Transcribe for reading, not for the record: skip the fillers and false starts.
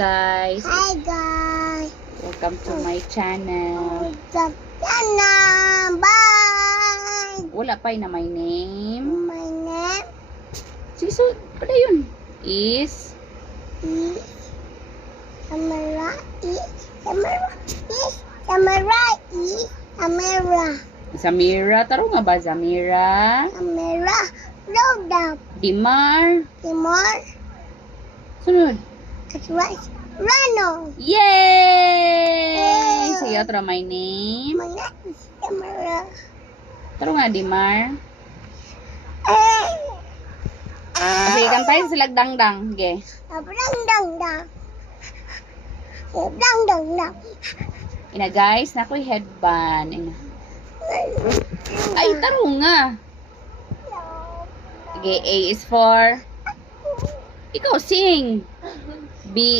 guys. Hi guys. Welcome to my channel. Sana. Bye. Wala pa na my name. My name Sige, so, pala yun. Is is Samara. Samara. Samara is Samara. Zamira. Taro nga ba, Zamira? Samara. Roda. Dimar. Timor. Sunod. Katwas. Rano. Yay! Sige, tara my name. My name is Samara. Taro nga, Dimar. Sige, kantayin sila dangdang. Sige. Dang dang dang. Dang dang dang. Ina guys, nako'y headband. Ina. Ay, taro nga. Sige, A is for ikaw, sing. B